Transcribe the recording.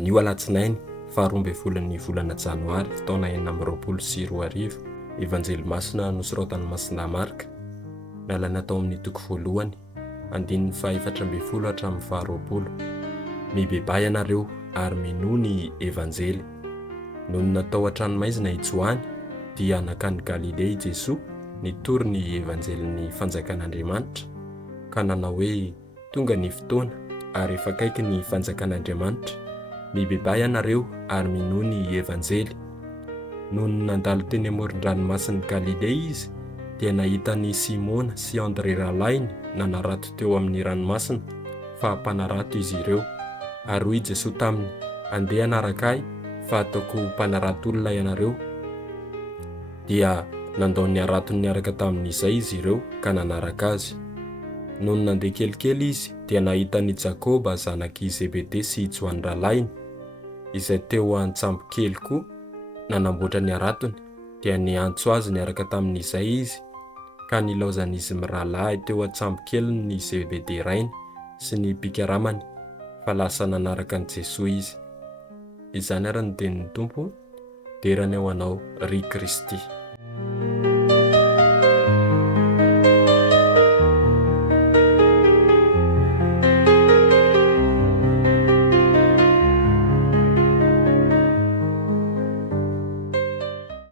Anio Alatsinainy, 12 volana Janoary, taona 2024. Evanjely Masina nosoratan'i Masina Marka, nala natao amin'ny toko voalohany, 4:4 hatramin'ny 20. Mibebaha ianareo ary minoa ny Evanjely. Nony natao an-tranomaizina i Joany, dia nankany Galilea Jesoa, nitory ny Evanjelin'ny fanjakan'Andriamanitra, ka nanao hoe tonga ny fotoana ary efa akaiky ny fanjakan'Andriamanitra. Mibebaha ianareo ary minoa ny Evanjely. Nony nandalo teny amoron-dranomasin'i Galilea Izy, dia nahitany Simona sy Andre rahalainy nanarato teo amin'ny ranomasina, fa mpanarato izy ireo. Ary hoy Jesoa taminy, andeha anaraka ahy, fa ataoko mpanarato olona ianareo. Dia nandao niarato niaraka tamin'izay izy ireo ka nanaraka azy. Nony nandeha kelikely izy, dia nahitany Jakoba zanak'i Zebede sy Joany rahalainy, izay teo an-tsambo kely koa nanamboatra ny aratony, dia niantso azy niaraka tamin'izay izy, ka nilaozan'izy mirahalahy teo an-tsambo kely ny Zebede rainy sy ny mpikaramany, fa lasa nanaraka an Jesoa izy. Izany ary ny tenin'ny Tompo, derany ao anao ry Kristy.